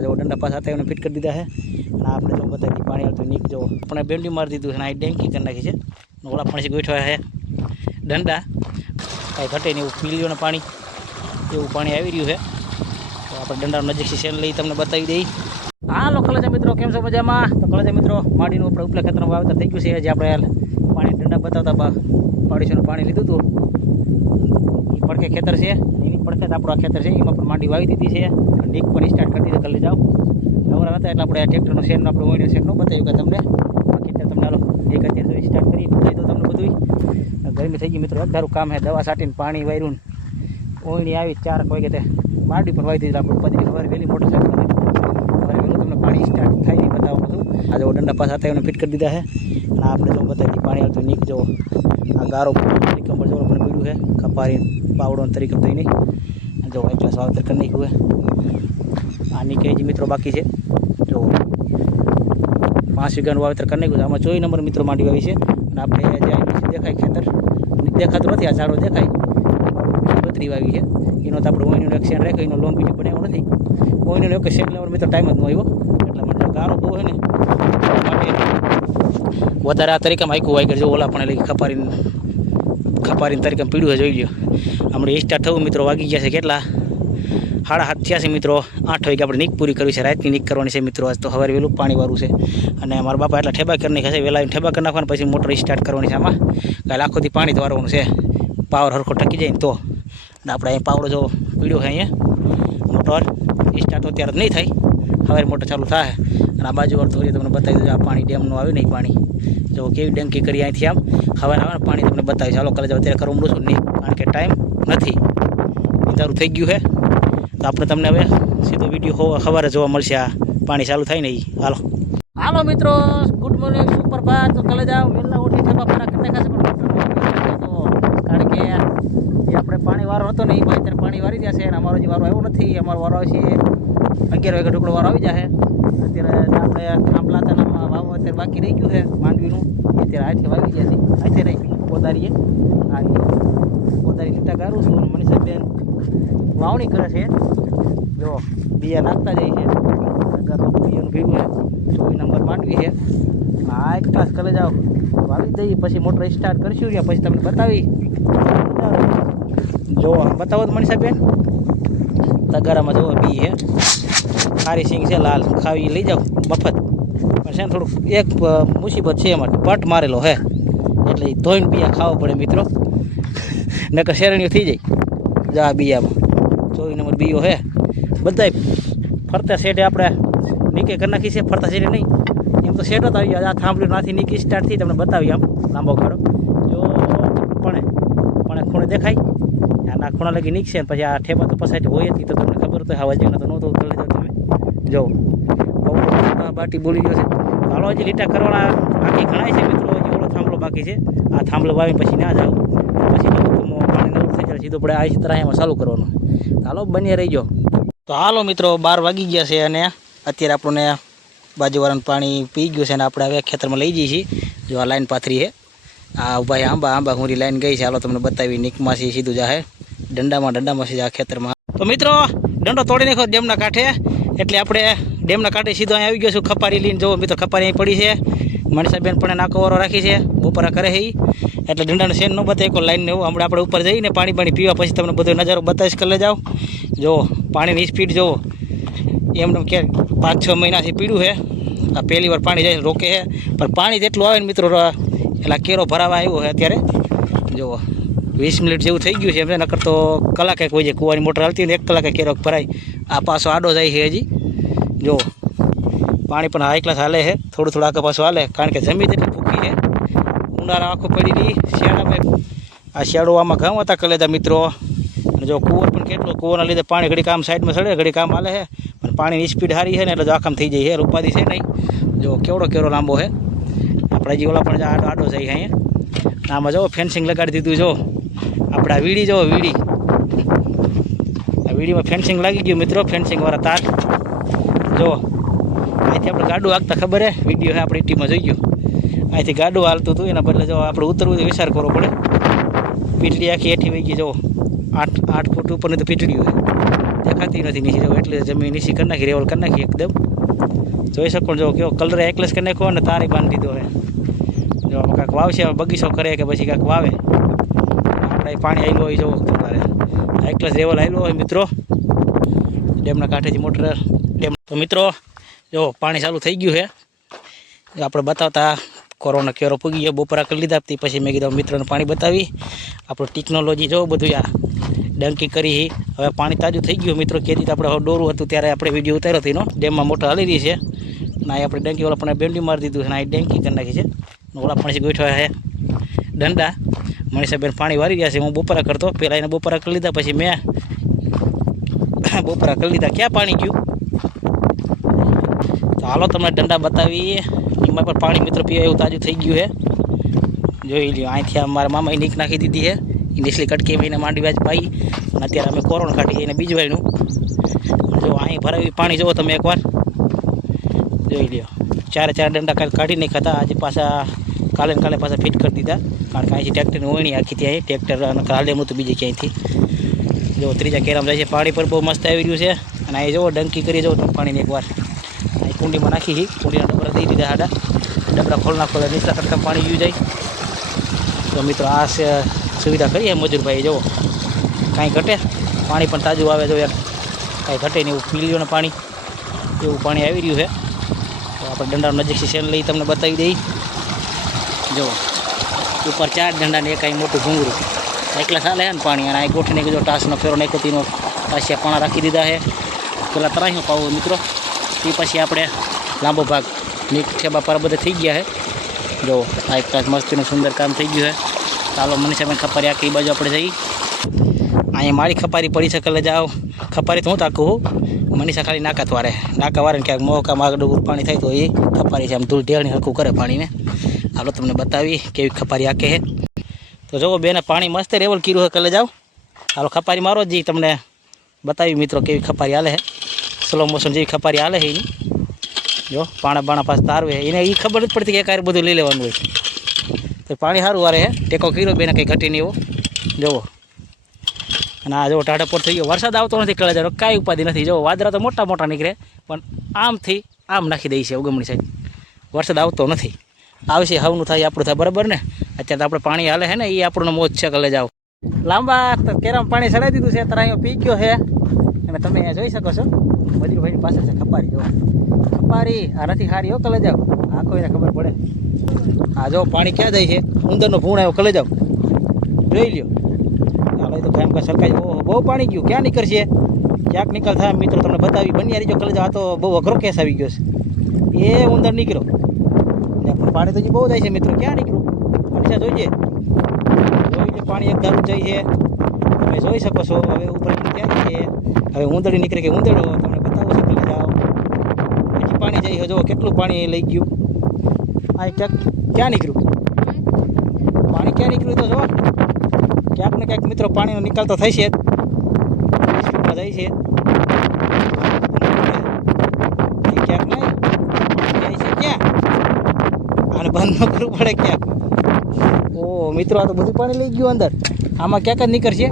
आज वो डंडा पास आता है फिट कर दीधा है आपने जो बताई थी पानी आलतुं नीक जो अपने बेंडी मारी दीधुं है डेंकी कर नाखी है ओला पानी से गोठवा है डंडा कहीं घटे नहीं पीलियों पानी एवं पानी आई रह्यु है तो आप डंडा नजीक से सेल लई तमने बतावी दई। हालो कलेजा मित्रों केम छो मजामां? तो कलेजा मित्रों माडीनुं आपणे उपला खेतरमां वावेतर थई गयुं छे जे आपणे पानी डंडा बतावता पाड़ीशोनुं पानी लीधुं हतुं ई પડખે ખેતર છે એની પડખે જ આપણું આ ખેતર છે એમાં પણ માંડી વાવી દીધી છે ડીક પણ સ્ટાર્ટ કરી દીધું કરી જાઓ નવરા હતા એટલે આપણે ટ્રેક્ટરનું શેરનું આપણે ઓઈનું શેરનું બતાવ્યું કે તમને ખેતર તમને હાલો ડીક અત્યારે સ્ટાર્ટ કરી બતાવી દઉં તમને બધું ગરમી થઈ ગઈ મિત્રો અધારું કામ છે દવા છાંટીને પાણી વાર્યું ઓઈણી આવી 4 વાગે તે માંડી પણ વાવી દીધી આપણે પદરી સવારે વહેલી મોટરસાઇકલ સવારે વહેલું તમને પાણી સ્ટાર્ટ થાય નહીં બતાવવાનું હતું આજે ડંડા પાસ હતા એને ફિટ કરી દીધા છે અને આપણે જો બતાવી દી પાણી આવતું નીક જો આ ગારો તરીકે પર જો આપણે પીડ્યું છે ખપારી પાવડો તરીકે થઈ નહીં જો એક ક્લાસ વાવેતર કરી નાખ્યું है आनी के जी मित्रों बाकी है जो 5 वीघाનું वावेतर कर नाख्युं आमां 24 नंबर मित्रों मांडी वावी है आपणे ज्यां देखाय खेतर देखातुं नथी आ झाड़ो देखाय बतरी वावी है एनो तो आपणे ओईनुं एक्शन राख्यो एनो लोंग विडियो बनाव्यो नथी ओईनुं एक सेट लेવાનો मित्रों टाइम ज न आव्यो એટલા માટે ગારો બહુ है ने વધારે આ તરીકે માઈકું વાગર જો ઓલા પણ લઈ खपारी तरीके पीड़ू है जोई लो हमणे स्टार्ट थवुं मित्रों वागी गया है केटला 7:30 थया छे मित्रों 8 वागे आपणे नीक पूरी करवी छे रातनी नीक करवानी छे मित्रों आज तो हवारे वेलुं पाणी वाळुं छे अने मारा बापा एटला ठेबा कर नाख्या छे वेला ठेबा कर नाखवाना पछी मोटर स्टार्ट करवानी छे आमां काल आखो दी पाणी वारवानुं छे पावर हरखो टकी जाय तो आपणे अहीं पावड़ो जो पीड़्यो है अहींया मोटर स्टार्ट तो त्यारे नहीं थाय हवारे मोटर चालू थाय अने आ बाजू वाळो थोड़ी तमने बतावी दो आ पाणी डेमनुं आव्युं नहीं पाणी जो केवी डंकी करी अहींथी आम हवारे आवे पाणी तमने बतावी चालो कलेजा अत्यारे करवा मळुं छुं नहीं कारण के टाइम नहीं अंधारू थई गयुं है तो आपने तमने हवे सीधो विडियो सवारे जोवा मळशे आ पाणी चालू थाय ने हालो हालो मित्रों गुड मॉर्निंग सुप्रभात तो कलेजा वेला उठी ठेबा पारा करता खासे पण तो कारण के ये आपणे पाणी वारो हतो ने भाई त्यारे पाणी वारी जशे अने अमारो जे वारो आव्यो नथी अमारो वारो आवशे 11 वागे टुकड़ो वारो आवी जाशे अत्यारे आपणे थांभला तने वावो अत्यारे बाकी रही गयुं है मांडवीनुं अत्यारे हाथे वावी जशे हाथे रही कोदारीए आ कोदारी લીટા ગારું છું મનીષાબેન વાવણી કરે છે જો बिया नाखता जाए છે અગર बियाનું ભીડું है 24 नंबर માંડવી છે આ એક ક્લાસ કરે જાઓ વાવી દઈએ પછી મોટર સ્ટાર્ટ કરશું કે પછી તમને બતાવી જો બતાવો તો મનીષાબેન તગારામાં જો બી है ખારી સિંગ છે લાલ ખાવી લઈ જાઓ મફત પણ છે થોડું એક મુસીબત છે એમાં પટ મારેલો है એટલે ધોઈને बिया ખાવા પડે મિત્રો नकर शेरणियों थी जाए जा बीया में 24 नंबर बीओ है बधाई फरता सेटे अपने नीके कर नाखी से फरता सेटे नहीं एम तो सेट आई आ थांभल्यू नाथी नीकी स्टार्ट थी तमने बतावी आम लांबो गाड़ो जो पण खूणे देखाय आ खूणा लगी नीकशे पछी आ ठेबा तो पसाट होय थी तो तमने खबर तो हवा जेना तो नहोतो कले जाओ तमे जो बाटी बोली गयो छे हालो हजी लीटा करवाना बाकी घणाय छे मित्रों हजी ओलो थांभलो बाकी छे आ थांभलो वावी पछी ना जाओ पछी पानी नવું થઈ જાય સીધો પડે આ तरह एम चालू करवानुं हालो बनी रहीजो तो हालो मित्रों 12 वागी गया है अने अत्यारे आपणे बाजूवाळानुं पाणी पी गयुं छे अने आपणे हवे खेतरमां लई जईए छीए जो आ लाइन पाथरी है आ उभा आंबा आंबा हुरी लाइन गई है हालो तमने बतावी नीकमासी सीधું जाहे डंडामां से जा खेतरमां तो मित्रों डंडो तोड़ी नाख्यो डेमना कांठे एटले आपणे डेमना कांठे सीधो અહીં આવી ગયો છું ખપારી લઈને જો મિત્રો ખપારી અહીં પડી છે મનીષાબેન પણ નાકોવારો રાખી છે બપોરા કરે છે એટલે ડંડાનો શેન ન બતાવે કોઈ લાઈન ને એવું હમણાં આપણે ઉપર જઈને પાણી પીવા પછી તમને બધો નજારો બતાવીશ કરી જાઓ જો પાણીની સ્પીડ જુઓ એમને કે 5-6 મહિનાથી પીડ્યું છે આ પહેલી વાર પાણી જાય રોકે છે પણ પાણી જેટલું આવે ને મિત્રો એટલે કેરો ભરાવા આવ્યો છે અત્યારે જુઓ 20 મિનિટ જેવું થઈ ગયું છે એમને નકર તો કલાકે કોઈ જે કૂવાની મોટર હાલતી હોય 1 કલાકે કેરો ભરાય આ પાછો આડો જાય છે હજી જો પાણી પણ હાઈ ક્લાસ હાલે છે થોડું થોડું આગળ પાછું હાલે કારણ કે જમીન એટલી ભૂખી છે ઉનાળા આખું પડી રહી શિયાળામાં આ શિયાળો આમાં ઘઉં હતા કલેજા મિત્રો અને જો કૂવો પણ કેટલો કૂવાના લીધે પાણી ઘડી કામ સાઈડમાં સડે ઘડી કામ હાલે છે પણ પાણીની સ્પીડ સારી છે ને એટલે જો આખામ થઈ જાય છે ઉપાધિ છે નહીં જો કેવડો કેરો લાંબો છે આપણે હજી ઓલા પણ આડો આડો જાય અહીંયા આમાં જો ફેન્સિંગ લગાડી દીધું જો આપણે આ વીડી જો વીડી આ વીડીમાં ફેન્સિંગ લાગી ગયું મિત્રો ફેન્સિંગવાળા તાર જો અહીંથી આપણે ગાડું આગતા ખબર હે વિડીયો છે આપણી ટીમમાં જોઈ ગયો અહીંથી ગાડું હાલતું હતું એના બદલે જો આપણે ઉતરવું તો વિચાર કરવો પડે પીટડી આખી હેઠી વહી ગઈ જો 8 ફૂટ ઉપરની તો પીટડી હોય દેખાતી નથી નીચે જો, એટલે જમીન નીચી કરી નાખી, રેવલ કરી નાખી એકદમ. જોઈ શકો જો કેવો કલર એકલેસ કરી નાખ્યો અને તારે બાંધી દીધો હે. જો આમાં કાંઈક વાવશે, બગીચો કરે કે પછી કાંઈક વાવે. આપણે પાણી આવેલું હોય જોવો તમારે, એકલેસ રેવલ આવેલું હોય મિત્રો ડેમના કાંઠેથી મોટર ડેમ. તો મિત્રો જો પાણી ચાલુ થઈ ગયું છે. આપણે બતાવતા કોરોના કેરો પૂગી ગયો, બપોરા કરી લીધા. પછી મેં કીધું મિત્રોને પાણી બતાવી. આપણું ટેકનોલોજી જો બધું આ ડંકી કરી. હવે પાણી તાજું થઈ ગયું મિત્રો. કે રીતે આપણે દોરું હતું ત્યારે આપણે વિડીયો ઉતાર્યો હતો એનો, ડેમમાં મોટર હાલી રહી છે. ના એ આપણે ડંકી વાળા પણ બેન્ડી મારી દીધું છે ને, આ ડંકી કરી નાખી છે. ઓલા પણ ગોઠવા છે દંડા. મનીષાબેન પાણી વારી ગયા છે. હું બપોરા કરતો, પહેલાં એને બપોરા કરી લીધા, પછી મેં બપોરા કરી લીધા. ક્યાં પાણી ગયું? તો હાલો તમને દંડા બતાવીએ. એમાં પણ પાણી મિત્રો પીવા એવું તાજું થઈ ગયું છે. જોઈ લ્યો, અહીંથી મારા મામાએ નીક નાખી દીધી છે. નીચલી કટકી એને માંડી વાજ પાઈ અને અત્યારે અમે કોરોના કાઢી એને બીજવાયનું. જો અહીં ભરાવી પાણી જુઓ તમે એકવાર, જોઈ લ્યો. ચારે દંડા કાઢી નાખ્યા હતા. આજે પાછા કાલે પાછા ફિટ કરી દીધા, કારણ કે અહીંથી ટ્રેક્ટરની ઓણી આખી ત્યાં ટ્રેક્ટર અને હાલે નહોતું બીજે ક્યાંયથી. જો ત્રીજા કેરામાં જાય છે. પાણી પર બહુ મસ્ત આવી રહ્યું છે. અને અહીં જુઓ ડંકી કરી જુઓ તમે પાણીને એકવાર. અહીં કુંડીમાં નાખી, કુંડીના ડબરા દઈ દીધા હાડા. ડબરા ખોલ નાખો નીચલા કટકામાં પાણી યુ જાય. તો મિત્રો આ સુવિધા કરીએ મજૂરભાઈ. જુઓ કાંઈ ઘટે, પાણી પણ તાજું આવે. જો યાર કાંઈ ઘટે નહીં એવું પીલીઓને પાણી, એવું પાણી આવી રહ્યું છે. તો આપણે દંડાનો નજીકથી સેલ લઈ તમને બતાવી દઈએ. જુઓ ઉપર 4 દંડા ને એક અહીં મોટું ભૂંગળું એકલા ચાલે છે ને પાણી. અને અહીં ગોઠવીને કીધો ટાસનો ફેરો નાખ્યો તેનો પાછા પાણા રાખી દીધા છે. પેલા તરાહીઓ પાવું મિત્રો, તે પછી આપણે લાંબો ભાગ નીક ઠેબા પર બધે થઈ ગયા છે. જો આ એક કાંઈક મસ્તીનું સુંદર કામ થઈ ગયું છે. ચાલો મનીષાબેન ખપારી આખી બાજુ આપણે જઈ. અહીંયા મારી ખપારી પડી શકે એટલે જાઓ. ખપારી તો હું તાકું, મનીષા ખાલી નાકા વારે. નાકા વારે ને ક્યાંક મોકામાં આગળ ડુગર પાણી થાય તો એ ખપારી છે આમ ધૂળ ઢેળની હરખું કરે પાણીને. હાલો તમને બતાવી કેવી ખપારી આકે છે. તો જુઓ બેને પાણી મસ્ત રેવલ કીરું છે કલે જાઓ. હાલો ખપારી મારો જ તમને બતાવી મિત્રો કેવી ખપારી હાલે છે. સ્લો મોશન જેવી ખપારી હાલે છે એની. જો પાણા પાસે તારવે એને એ ખબર નથી પડતી કે કાંઈ બધું લઈ લેવાનું હોય. તો પાણી સારું વારે છે. ટેકો કીરો બેને કંઈ ઘટી નહીં એવો. જુઓ અને આ જો ટાઢાપોર થઈ ગયો. વરસાદ આવતો નથી કલે જાવ, કાંઈ ઉપાધિ નથી. જો વાદળા તો મોટા મોટા નીકળે, પણ આમથી આમ નાખી દઈ છે ઉગમણી સાઈડ. વરસાદ આવતો નથી. આવશે હવનું થાય આપણું થાય બરાબર ને. અત્યારે તો આપણે પાણી હાલે છે ને, એ આપણને મોજ છે કલે જાવ. લાંબા કેરામાં પાણી ચડાવી દીધું છે, અત્યારે અહીંયા પી ગયો છે. અને તમે અહીંયા જોઈ શકો છો મજૂરભાઈની પાસે છે ખપારી. જો ખપારી આ નથી સારી હો કલે જાવ, આ કોઈને ખબર પડે. આ જો પાણી ક્યાં જાય છે, ઉંદરનો ભૂણ આવ્યો કલે જાવ, જોઈ લ્યો. હાલો તો કામ કા સરકારી. ઓહો બહુ પાણી ગયું, ક્યાં નીકળશે? ક્યાંક નિકાલ થાય મિત્રો તમને બતાવી. બની રહીજો કલે જાવ. આ તો બહુ અઘરો કેસ આવી ગયો છે. એ ઉંદર નીકળ્યો, પાણી તો બહુ જાય છે મિત્રો. ક્યાં નીકળ્યું મનીષા જોઈએ, પાણી એક દારૂ જાય છે તમે જોઈ શકો છો. હવે ઉપર ક્યાં છે, હવે ઉંદરડી નીકળે કે ઉંદરડો તમને બતાવું છું કલે જાઓ. હજી પાણી જાય. જો કેટલું પાણી લઈ ગયું. આ ક્યાં નીકળ્યું પાણી, ક્યાં નીકળ્યું તો જો ક્યાંક ને ક્યાંક મિત્રો પાણીનો નિકાલ તો થાય છે. સ્પીડમાં જાય છે ક્યાંક નહીં જાય છે. ક્યાં આને બંધ ન કરવું પડે ક્યાંક. ઓ મિત્રો આ તો બધું પાણી લઈ ગયું અંદર. આમાં ક્યાંક જ નીકળશે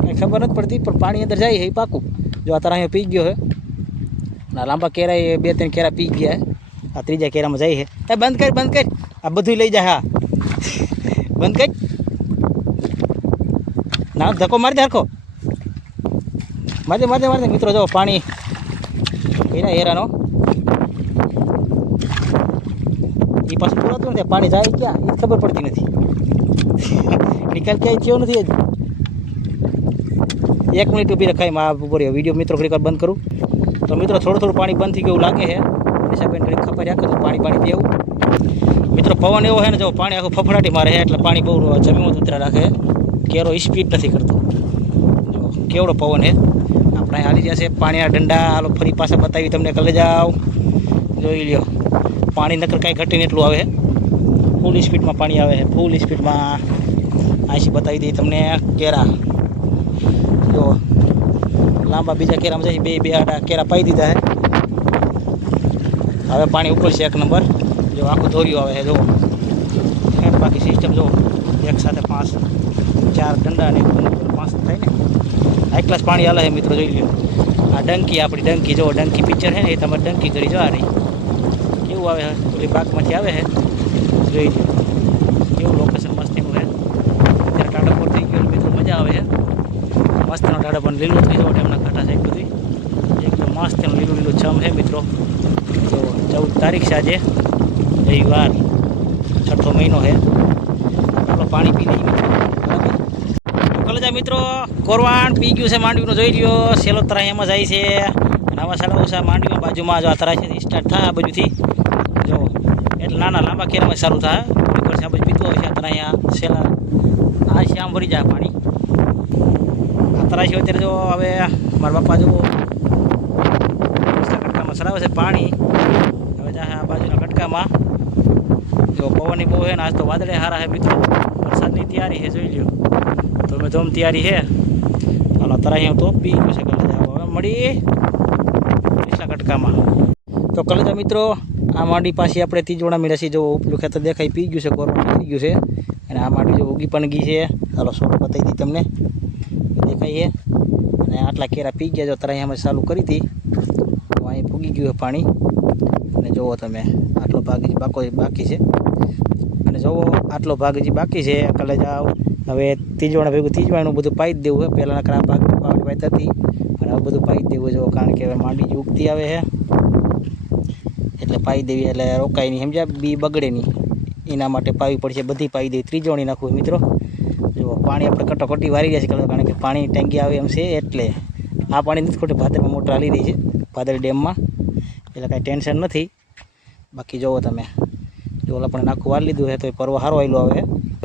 કંઈ ખબર નથી પડતી, પણ પાણી અંદર જાય છે એ પાકું. જો આ તારા અહીંયા પી ગયો છે. ના લાંબા કેરા એ 2-3 કેરા પી ગયા. આ ત્રીજા કેરામાં જાય છે. એ બંધ કર આ બધું લઈ જાય. હા બંધ કર ના, ધક્કો મારી દે હરખો. મારજે મિત્રો. જો પાણી એના હેરાનો એ પાછું પૂરાતું નથી. પાણી જાય ક્યાં એ ખબર પડતી નથી. નિકાલ ક્યાંય થયો નથી. 1 મિનિટ ઊભી રખાય આ ઉપર વિડીયો મિત્રો ઘડીક વાર બંધ કરું. તો મિત્રો થોડું પાણી બંધ થઈ ગયું લાગે છે. મનીષાબેન ઘડીક ખબર રાખો તો પાણી પીવું મિત્રો. પવન એવો છે ને, જો પાણી આખું ફફડાટી મારે છે એટલે પાણી બહુ જમીન ઉતરા રાખે. કેરો સ્પીડ નથી કરતો. જો કેવડો પવન છે. આપણે હાલી જશે પાણીના દંડા. હાલો ફરી પાછા બતાવી તમને કલે જાઓ. જોઈ લ્યો પાણી નકર કાંઈ ઘટીને એટલું આવે છે. ફૂલ સ્પીડમાં પાણી આવે છે, ફૂલ સ્પીડમાં. અહીંથી બતાવી દઈએ તમને કેરા. જો લાંબા બીજા કેરામાં જાય. બે આડા કેરા પાઈ દીધા છે. હવે પાણી ઉકળશે 1 નંબર. જો આખું ધોર્યું આવે છે. જો બાકી સિસ્ટમ જો એક સાથે 4 દંડા ને 5 થાય ને હાઈ ક્લાસ પાણી હાલે છે મિત્રો, જોઈ લ્યો. આ ડંકી, આપણી ડંકી, જો ડંકી પિક્ચર છે ને એ તમારે ડંકી કરી જો. આ રહી કેવું આવે છે, ઓલી બાગમાંથી આવે છે, જોઈ લો કેવું લોકેશન મસ્તીનું છે. અત્યારે ટાઢો પર થઈ ગયો મિત્રો, મજા આવે છે. મસ્તનો ટાઢો પણ લીલું થઈ જવો એમના ઘાટા સાઈડ બધી એકદમ મસ્તનું લીલું લીલું છમ છે મિત્રો. તો 14 તારીખ છે આજે, રવિવાર, 6ઠો મહિનો છે. ચાલો પાણી પી લઈએ મિત્રો. કલેજા મિત્રો કોરવાણ પી ગયું છે માંડવીનું, જોઈ લ્યો. સેલો તરાહ એમાં જાય છે. નવા સાડા ઓછા માંડવીમાં બાજુમાં જો આ તરાહ છે સ્ટાર્ટ થાય આ બાજુથી જો, એટલે નાના લાંબા કેરમાં સારું થાય. આ બાજુ પીતું હોય છે આ તરાહ, અહીંયા સેલા આ છે આમ ભરી જાય પાણી. આ તરાહ છે અત્યારે જો. હવે મારા બાપા જો કટકામાં સરાવે છે પાણી. હવે જાય આ બાજુના કટકામાં જો. પવનની બહુ છે ને આજ તો વાદળે સારા છે મિત્રો. વરસાદની તૈયારી છે, જોઈ લ્યો. તો મેં ધોમ તૈયારી છે. ચાલો તરાહ તો પી ગયું છે કલેજા. હવે મળી એટલા કટકામાં. તો કલેજા મિત્રો આ માંડી પાછી આપણે તીજોડા મળ્યા છીએ. જો ઉપલું ખેતર દેખાય પી ગયું છે, કોરવાનું પી ગયું છે. અને આ માંડી જો ઉગી પણ ગઈ છે. ચાલો સોલો બતાવી દી તમને, દેખાય છે. અને આટલા કેરા પી ગયા જો. તરાહ અમે ચાલુ કરી હતી તો અહીં ફૂગી ગયું છે પાણી. અને જુઓ તમે આટલો ભાગ બાકી છે. અને જુઓ આટલો ભાગ હજી બાકી છે કલેજા. હવે તીજવાણા ભેગું તીજવાણું બધું પાઈ જ દેવું છે. પહેલાંના કરા ભાગ પાવાની વાત હતી અને હવે બધું પાઈ જ દેવું જો. કારણ કે હવે માંડી જ ઉગતી આવે છે એટલે પાઈ દેવી એટલે રોકાય નહીં, સમજ્યા? બી બગડે નહીં એના માટે પાવી પડશે. બધી પાઈ દેવી, ત્રીજોણી નાખવું મિત્રો. જો પાણી આપણે કટોકટી વારી રહ્યા છે કારણ કે પાણી ટેંકી આવે એમ છે. એટલે આ પાણી નથી ખોટી ભાદરમાં મોટર હાલી રહી છે, ભાદર ડેમમાં, એટલે કાંઈ ટેન્શન નથી. બાકી જુઓ તમે, જો ઓલા પણ નાખું વાળી લીધું છે તો એ પરવા સારો આવેલો આવે.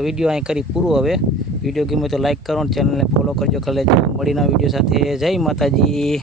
વિડીયો અહીં કરી પૂરું. હવે વિડીયો ગમે તો લાઈક કરો, ચેનલને ફોલો કરજો. કલેજા મળીના વિડીયો સાથે. જય માતાજી.